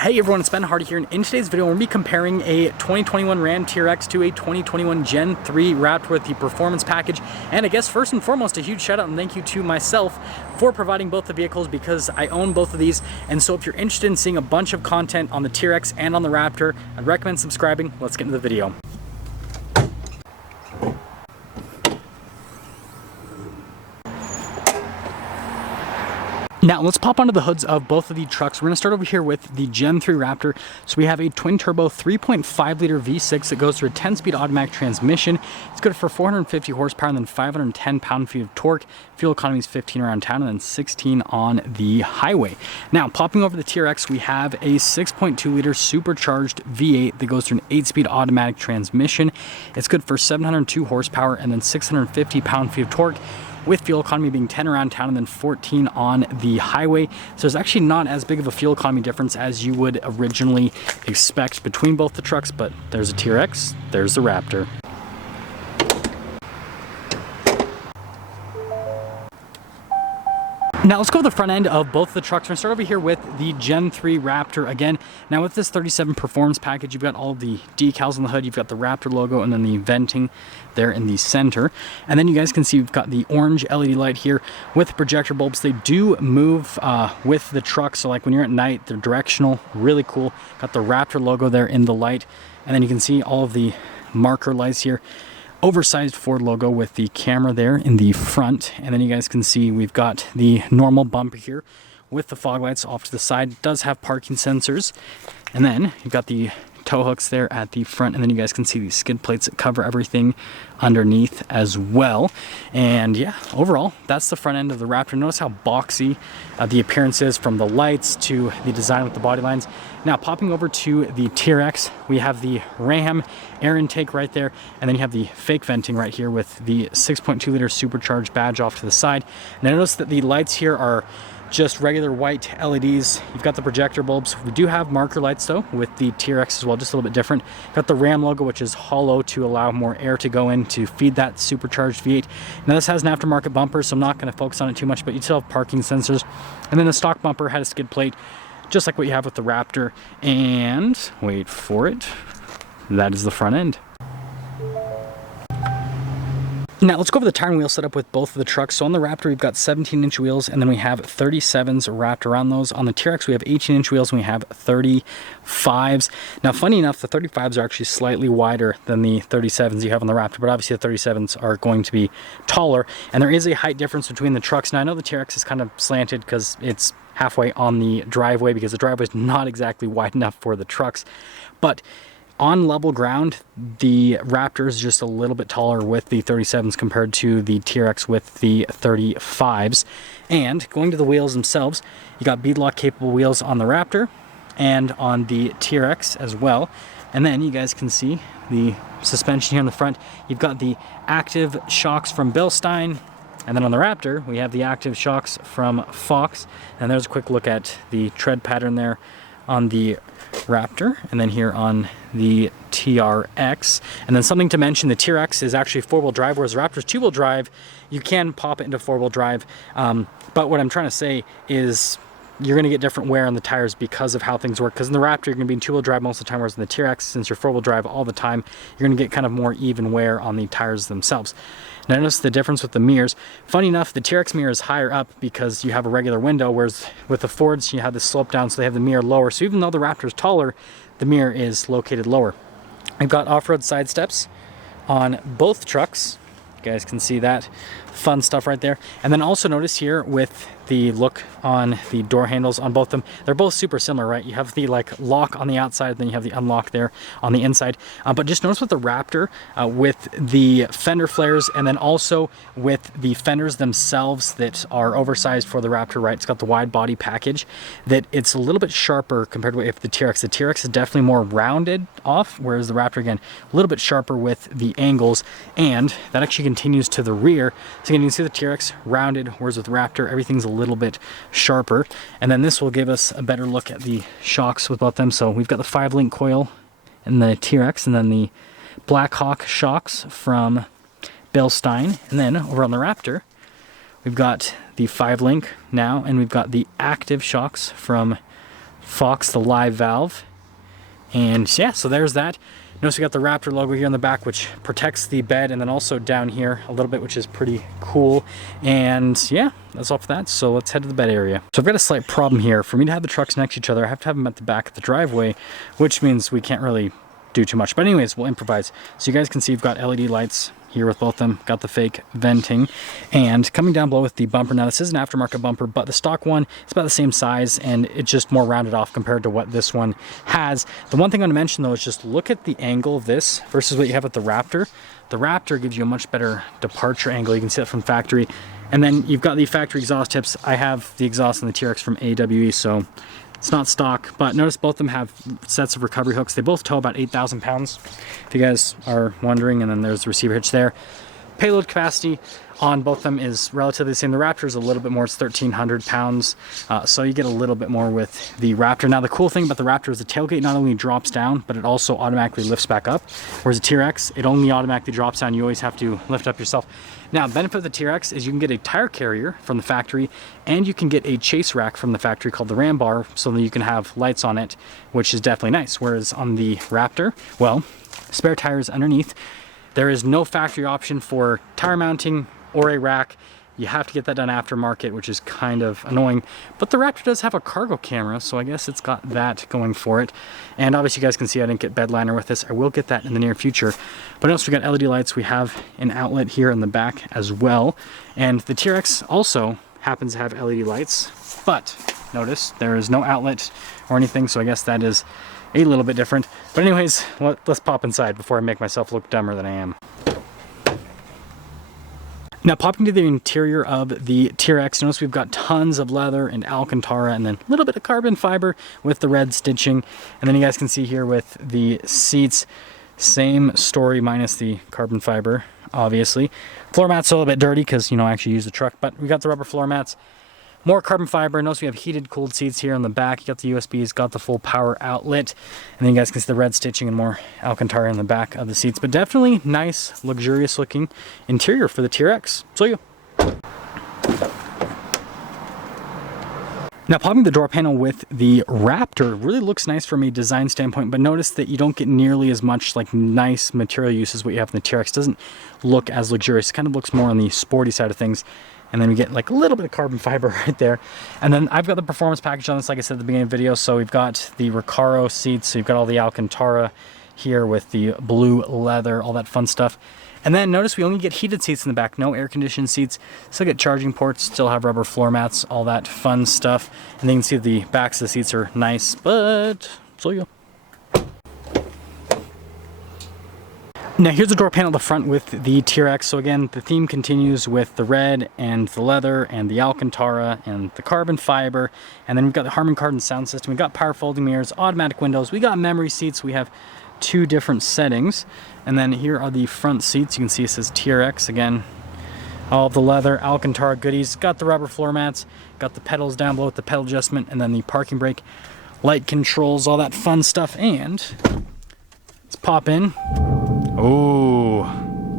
Hey everyone, it's Ben Hardy here, and in today's video we're going to be comparing a 2021 Ram TRX to a 2021 Gen 3 Raptor with the performance package. And I guess first and foremost, a huge shout out and thank you to myself for providing both the vehicles because I own both of these. And so if you're interested in seeing a bunch of content on the TRX and on the Raptor, I'd recommend subscribing. Let's get into the video. Now let's pop onto the hoods of both of the trucks. We're going to start over here with the Gen 3 Raptor. So we have a twin turbo 3.5 liter V6 that goes through a 10-speed automatic transmission. It's good for 450 horsepower and then 510 pound-feet of torque. Fuel economy is 15 around town and then 16 on the highway. Now popping over the TRX, we have a 6.2 liter supercharged V8 that goes through an 8-speed automatic transmission. It's good for 702 horsepower and then 650 pound-feet of torque, with fuel economy being 10 around town and then 14 on the highway. So there's actually not as big of a fuel economy difference as you would originally expect between both the trucks, but there's a TRX, there's the Raptor. Now let's go to the front end of both the trucks. We're going to start over here with the Gen 3 Raptor again. Now with this 37 performance package, you've got all of the decals on the hood, you've got the Raptor logo and then the venting there in the center. And then you guys can see we've got the orange LED light here with projector bulbs. They do move with the truck, so like when you're at night, they're directional, really cool. Got the Raptor logo there in the light. And then you can see all of the marker lights here. Oversized Ford logo with the camera there in the front, and then you guys can see we've got the normal bumper here with the fog lights off to the side. It does have parking sensors, and then you've got the tow hooks there at the front, and then you guys can see these skid plates that cover everything underneath as well. And yeah, overall that's the front end of the Raptor. Notice how boxy the appearance is, from the lights to the design with the body lines. Now popping over to the TRX, we have the Ram air intake right there, and then you have the fake venting right here with the 6.2 liter supercharged badge off to the side. And I notice that the lights here are just regular white LEDs. You've got the projector bulbs. We do have marker lights though with the TRX as well, just a little bit different. Got the Ram logo, which is hollow to allow more air to go in to feed that supercharged V8. Now this has an aftermarket bumper, so I'm not going to focus on it too much, but you still have parking sensors. And then the stock bumper had a skid plate, just like what you have with the Raptor. And wait for it, that is the front end. Now let's go over the tire and wheel setup with both of the trucks. So on the Raptor, we've got 17-inch wheels, and then we have 37s wrapped around those. On the TRX, we have 18-inch wheels, and we have 35s. Now, funny enough, the 35s are actually slightly wider than the 37s you have on the Raptor, but obviously the 37s are going to be taller, and there is a height difference between the trucks. Now, I know the TRX is kind of slanted because it's halfway on the driveway, because the driveway is not exactly wide enough for the trucks, but on level ground, the Raptor is just a little bit taller with the 37s compared to the TRX with the 35s. And going to the wheels themselves, you got beadlock capable wheels on the Raptor and on the TRX as well. And then you guys can see the suspension here in the front. You've got the active shocks from Bilstein. And then on the Raptor, we have the active shocks from Fox. And there's a quick look at the tread pattern there on the Raptor, and then here on the TRX. And then something to mention, the TRX is actually four-wheel drive, whereas the Raptor's two-wheel drive. You can pop it into four-wheel drive, but what I'm trying to say is you're going to get different wear on the tires because of how things work. Because in the Raptor, you're going to be in two-wheel drive most of the time, whereas in the TRX, since you're four-wheel drive all the time, you're going to get kind of more even wear on the tires themselves. Now notice the difference with the mirrors. Funny enough, the TRX mirror is higher up because you have a regular window, whereas with the Fords, you have this slope down, so they have the mirror lower. So even though the Raptor is taller, the mirror is located lower. I've got off-road side steps on both trucks. You guys can see that fun stuff right there. And then also notice here with the look on the door handles on both of them, they're both super similar, right? You have the like lock on the outside, then you have the unlock there on the inside. But just notice with the Raptor, with the fender flares, and then also with the fenders themselves that are oversized for the Raptor, right? It's got the wide body package, that it's a little bit sharper compared to the TRX. The TRX is definitely more rounded off, whereas the Raptor, again, a little bit sharper with the angles, and that actually continues to the rear. So again, you can see the TRX rounded, whereas with the Raptor, everything's a little bit sharper. And then this will give us a better look at the shocks with both them. So we've got the 5-link coil in the TRX, and then the Blackhawk shocks from Bilstein. And then over on the Raptor, we've got the 5-link now, and we've got the active shocks from Fox, the live valve. And yeah, so there's that. Notice we got the Raptor logo here on the back, which protects the bed, and then also down here a little bit, which is pretty cool. And yeah, that's all for that. So let's head to the bed area. So I've got a slight problem here. For me to have the trucks next to each other, I have to have them at the back of the driveway, which means we can't really do too much. But anyways, we'll improvise. So you guys can see you've got LED lights here with both of them, got the fake venting, and coming down below with the bumper. Now this is an aftermarket bumper, but the stock one is about the same size, and it's just more rounded off compared to what this one has. The one thing I want to mention though is just look at the angle of this versus what you have with the Raptor. The Raptor gives you a much better departure angle. You can see that from factory. And then you've got the factory exhaust tips. I have the exhaust on the TRX from AWE, so it's not stock, but notice both of them have sets of recovery hooks. They both tow about 8,000 pounds, if you guys are wondering, and then there's the receiver hitch there. Payload capacity on both of them is relatively the same. The Raptor is a little bit more, it's 1,300 pounds, so you get a little bit more with the Raptor. Now the cool thing about the Raptor is the tailgate not only drops down, but it also automatically lifts back up, whereas the TRX, it only automatically drops down. You always have to lift up yourself. Now, the benefit of the TRX is you can get a tire carrier from the factory, and you can get a chase rack from the factory called the Ram Bar, so that you can have lights on it, which is definitely nice. Whereas on the Raptor, well, spare tires underneath. There is no factory option for tire mounting or a rack. You have to get that done aftermarket, which is kind of annoying. But the Raptor does have a cargo camera, so I guess it's got that going for it. And obviously you guys can see I didn't get bed liner with this. I will get that in the near future. But also we got LED lights. We have an outlet here in the back as well. And the TRX also happens to have LED lights. But notice there is no outlet or anything, so I guess that is a little bit different. But anyways, let's pop inside before I make myself look dumber than I am. Now popping to the interior of the TRX, notice we've got tons of leather and Alcantara, and then a little bit of carbon fiber with the red stitching. And then you guys can see here with the seats, same story minus the carbon fiber, obviously. Floor mats are a little bit dirty because, you know, I actually use the truck, but we got the rubber floor mats. More carbon fiber. Notice we have heated, cooled seats here on the back. You got the USBs, got the full power outlet. And then you guys can see the red stitching and more Alcantara in the back of the seats. But definitely nice, luxurious looking interior for the TRX. So you. Now popping the door panel with the Raptor really looks nice from a design standpoint, but notice that you don't get nearly as much like nice material use as what you have in the TRX. It doesn't look as luxurious. It kind of looks more on the sporty side of things. And then we get like a little bit of carbon fiber right there. And then I've got the performance package on this, like I said at the beginning of the video. So we've got the Recaro seats. So you've got all the Alcantara here with the blue leather, all that fun stuff. And then notice we only get heated seats in the back, no air conditioned seats. Still get charging ports, still have rubber floor mats, all that fun stuff. And then you can see the backs of the seats are nice, but so you go. Now here's the door panel at the front with the TRX. So again, the theme continues with the red and the leather and the Alcantara and the carbon fiber. And then we've got the Harman Kardon sound system. We've got power folding mirrors, automatic windows. We got memory seats. We have 2 different settings. And then here are the front seats. You can see it says TRX again. All of the leather, Alcantara goodies. Got the rubber floor mats. Got the pedals down below with the pedal adjustment. And then the parking brake, light controls, all that fun stuff. And let's pop in. Oh,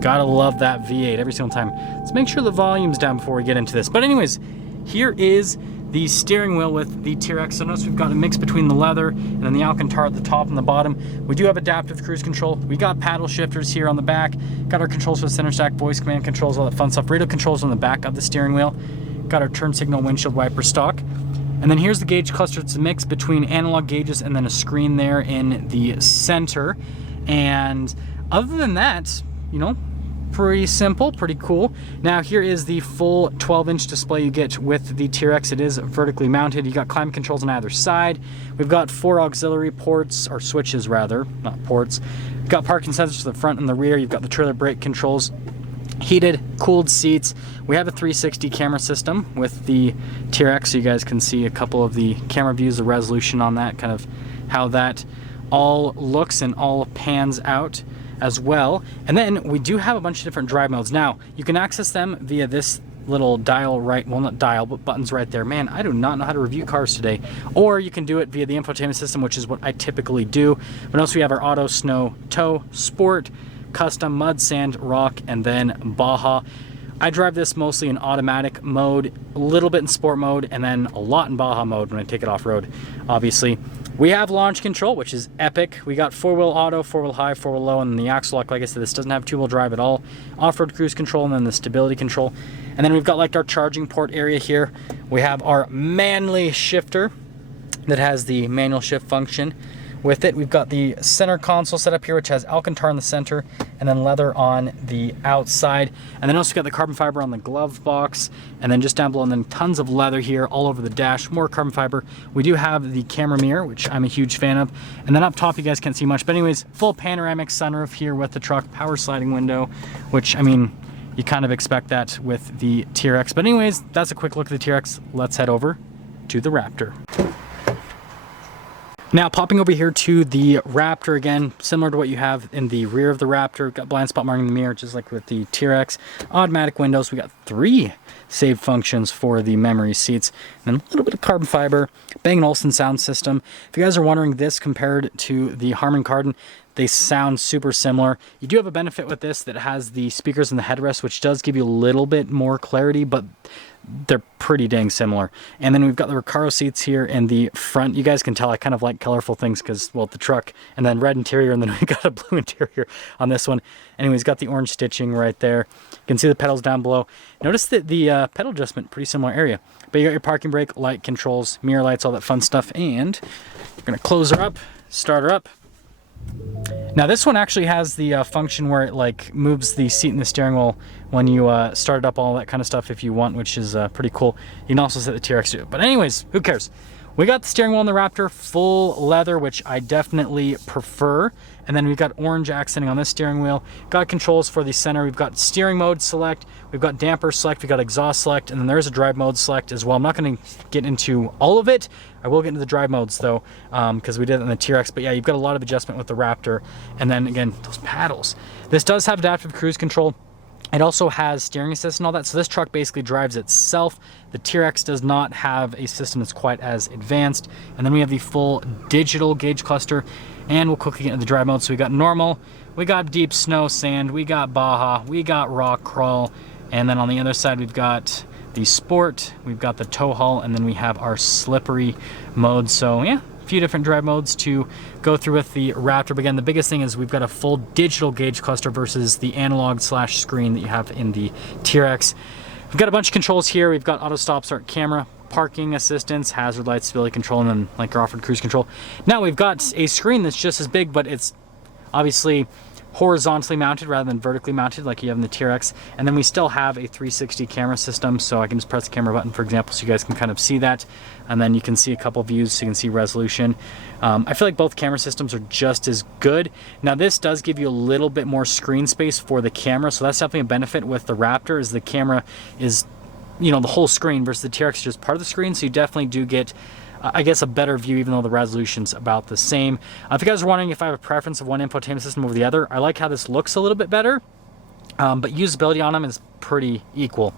gotta love that V8 every single time. Let's make sure the volume's down before we get into this. But anyways, here is the steering wheel with the TRX. So notice we've got a mix between the leather and then the Alcantara at the top and the bottom. We do have adaptive cruise control. We got paddle shifters here on the back. Got our controls for the center stack, voice command controls, all that fun stuff. Radio controls on the back of the steering wheel. Got our turn signal windshield wiper stock. And then here's the gauge cluster. It's a mix between analog gauges and then a screen there in the center. And other than that, you know, pretty simple, pretty cool. Now here is the full 12-inch display you get with the TRX. It is vertically mounted. You got climate controls on either side. We've got 4 auxiliary ports, or switches rather, not ports. We've got parking sensors to the front and the rear. You've got the trailer brake controls, heated, cooled seats. We have a 360 camera system with the TRX, so you guys can see a couple of the camera views, the resolution on that, kind of how that all looks and all pans out as well. And then we do have a bunch of different drive modes. Now you can access them via this little dial right, well not dial, but buttons right there. Man, I do not know how to review cars today. Or you can do it via the infotainment system, which is what I typically do. But also we have our auto, snow, tow, sport, custom, mud, sand, rock, and then Baja. I drive this mostly in automatic mode, a little bit in sport mode, and then a lot in Baja mode when I take it off-road, obviously. We have launch control, which is epic. We got 4-wheel auto, 4-wheel high, 4-wheel low, and the axle lock. Like I said, this doesn't have 2-wheel drive at all. Off-road cruise control, and then the stability control. And then we've got like our charging port area here. We have our manly shifter that has the manual shift function. With it, we've got the center console set up here, which has Alcantara in the center and then leather on the outside. And then also got the carbon fiber on the glove box, and then just down below, and then tons of leather here all over the dash, more carbon fiber. We do have the camera mirror, which I'm a huge fan of. And then up top, you guys can't see much, but anyways, full panoramic sunroof here with the truck, power sliding window, which, I mean, you kind of expect that with the TRX. But anyways, that's a quick look at the TRX. Let's head over to the Raptor. Now, popping over here to the Raptor, again, similar to what you have in the rear of the Raptor. Got blind spot marking in the mirror, just like with the TRX. Automatic windows. We got 3 save functions for the memory seats. And a little bit of carbon fiber. Bang & Olufsen sound system. If you guys are wondering this compared to the Harman Kardon, they sound super similar. You do have a benefit with this that has the speakers in the headrest, which does give you a little bit more clarity, but they're pretty dang similar. And then we've got the Recaro seats here in the front. You guys can tell I kind of like colorful things because, well, the truck, and then red interior, and then we got a blue interior on this one. Anyways, got the orange stitching right there. You can see the pedals down below. Notice that the pedal adjustment, pretty similar area. But you got your parking brake, light controls, mirror lights, all that fun stuff. And we're gonna close her up, start her up. Now this one actually has the function where it like moves the seat and the steering wheel when you start it up, all that kind of stuff if you want, which is pretty cool. You can also set the TRX to it. But anyways, who cares? We got the steering wheel on the Raptor, full leather, which I definitely prefer. And then we've got orange accenting on this steering wheel. Got controls for the center. We've got steering mode select. We've got damper select. We've got exhaust select. And then there's a drive mode select as well. I'm not going to get into all of it. I will get into the drive modes though, because we did it in the TRX. But yeah, you've got a lot of adjustment with the Raptor. And then again, those paddles. This does have adaptive cruise control. It also has steering assist and all that, so this truck basically drives itself. The TRX does not have a system that's quite as advanced. And then we have the full digital gauge cluster, and we'll quickly get into the drive mode. So we got normal, we got deep snow, sand, we got Baja, we got rock crawl, and then on the other side we've got the sport, we've got the tow haul, and then we have our slippery mode. So yeah, a few different drive modes to go through with the Raptor. But again, the biggest thing is we've got a full digital gauge cluster versus the analog slash screen that you have in the TRX. We've got a bunch of controls here. We've got auto stop start camera, parking assistance, hazard lights, stability control, and then like our off-road cruise control. Now we've got a screen that's just as big, but it's obviously horizontally mounted rather than vertically mounted like you have in the TRX. And then we still have a 360 camera system, so I can just press the camera button, for example, so you guys can kind of see that. And then you can see a couple views, so you can see resolution. I feel like both camera systems are just as good. Now this does give you a little bit more screen space for the camera, so that's definitely a benefit with the Raptor, is the camera is, you know, the whole screen versus the TRX is just part of the screen, so you definitely do get I guess a better view, even though the resolution's about the same. If you guys are wondering if I have a preference of one infotainment system over the other, I like how this looks a little bit better, but usability on them is pretty equal.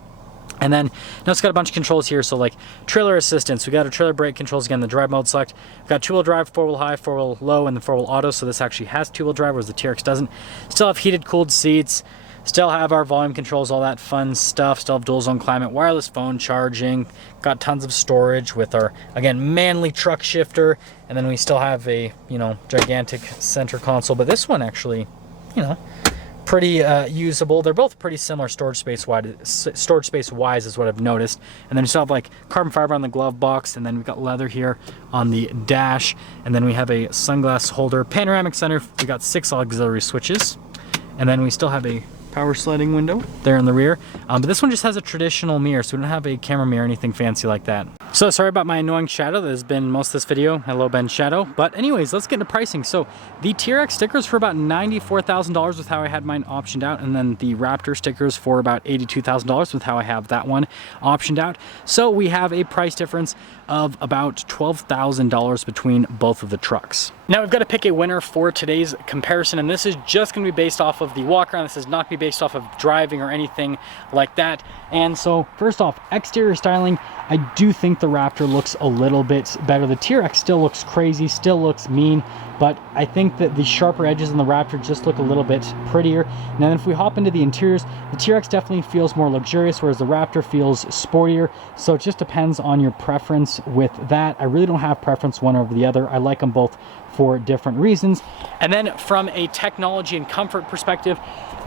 And then now it's got a bunch of controls here, so like trailer assistance, we got our trailer brake controls, again, the drive mode select. We've got 2-wheel drive, 4-wheel high, 4-wheel low, and the 4-wheel auto, so this actually has 2-wheel drive, whereas the TRX doesn't. Still have heated, cooled seats. Still have our volume controls, all that fun stuff. Still have dual zone climate, wireless phone charging. Got tons of storage with our, again, manly truck shifter. And then we still have a, you know, gigantic center console. But this one actually, you know, pretty usable. They're both pretty similar storage space wise is what I've noticed. And then we still have like carbon fiber on the glove box, and then we've got leather here on the dash, and then we have a sunglass holder, panoramic center. We got 6 auxiliary switches, and then we still have a power sliding window there in the rear, but this one just has a traditional mirror, so we don't have a camera mirror or anything fancy like that. So sorry about my annoying shadow that has been most of this video. Hello, Ben Shadow. But anyways, let's get into pricing. So the TRX stickers for about $94,000 with how I had mine optioned out, and then the Raptor stickers for about $82,000 with how I have that one optioned out. So we have a price difference of about $12,000 between both of the trucks. Now we've got to pick a winner for today's comparison, and this is just going to be based off of the walk around. This is not going to be based off of driving or anything like that. And so first off, exterior styling, I do think the the Raptor looks a little bit better. The TRX still looks crazy, still looks mean, but I think that the sharper edges in the Raptor just look a little bit prettier. And then if we hop into the interiors, the TRX definitely feels more luxurious, whereas the Raptor feels sportier. So it just depends on your preference with that. I really don't have preference one over the other. I like them both for different reasons. And then from a technology and comfort perspective,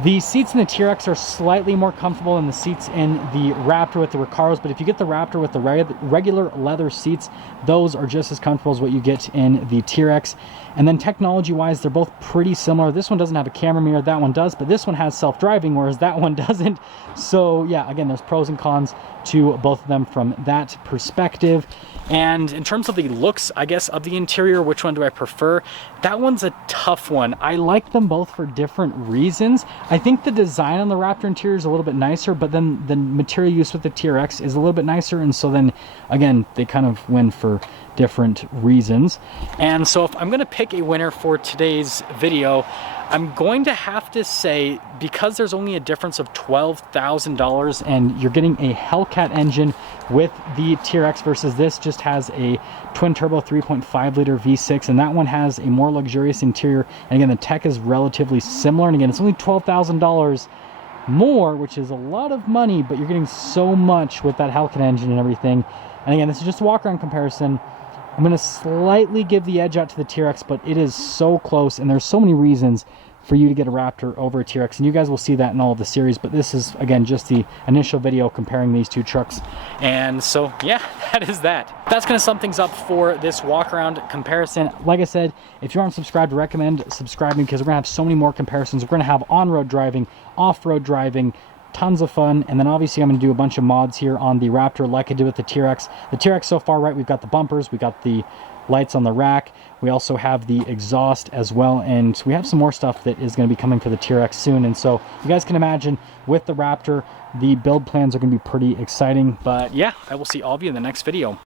the seats in the TRX are slightly more comfortable than the seats in the Raptor with the Recaros, but if you get the Raptor with the regular leather seats, those are just as comfortable as what you get in the TRX. And then technology-wise, they're both pretty similar. This one doesn't have a camera mirror, that one does, but this one has self-driving, whereas that one doesn't. So yeah, again, there's pros and cons to both of them from that perspective. And in terms of the looks, I guess, of the interior, which one do I prefer? That one's a tough one. I like them both for different reasons. I think the design on the Raptor interior is a little bit nicer, but then the material used with the TRX is a little bit nicer, and so then, again, they kind of win for different reasons. And so if I'm going to pick a winner for today's video, I'm going to have to say, because there's only a difference of $12,000 and you're getting a Hellcat engine with the TRX versus this just has a twin turbo 3.5 liter V6, and that one has a more luxurious interior. And again, the tech is relatively similar. And again, it's only $12,000 more, which is a lot of money, but you're getting so much with that Hellcat engine and everything. And again, this is just a walk around comparison. I'm going to slightly give the edge out to the TRX, but it is so close, and there's so many reasons for you to get a Raptor over a TRX, and you guys will see that in all of the series, but this is, again, just the initial video comparing these two trucks. And so, yeah, that is that. That's going to sum things up for this walk-around comparison. Like I said, if you aren't subscribed, I recommend subscribing, because we're going to have so many more comparisons. We're going to have on-road driving, off-road driving, tons of fun, and then obviously I'm going to do a bunch of mods here on the Raptor like I did with the TRX. The TRX so far, right, we've got the bumpers, we got the lights on the rack, we also have the exhaust as well, and we have some more stuff that is going to be coming for the TRX soon. And so you guys can imagine with the Raptor, the build plans are going to be pretty exciting. But yeah, I will see all of you in the next video.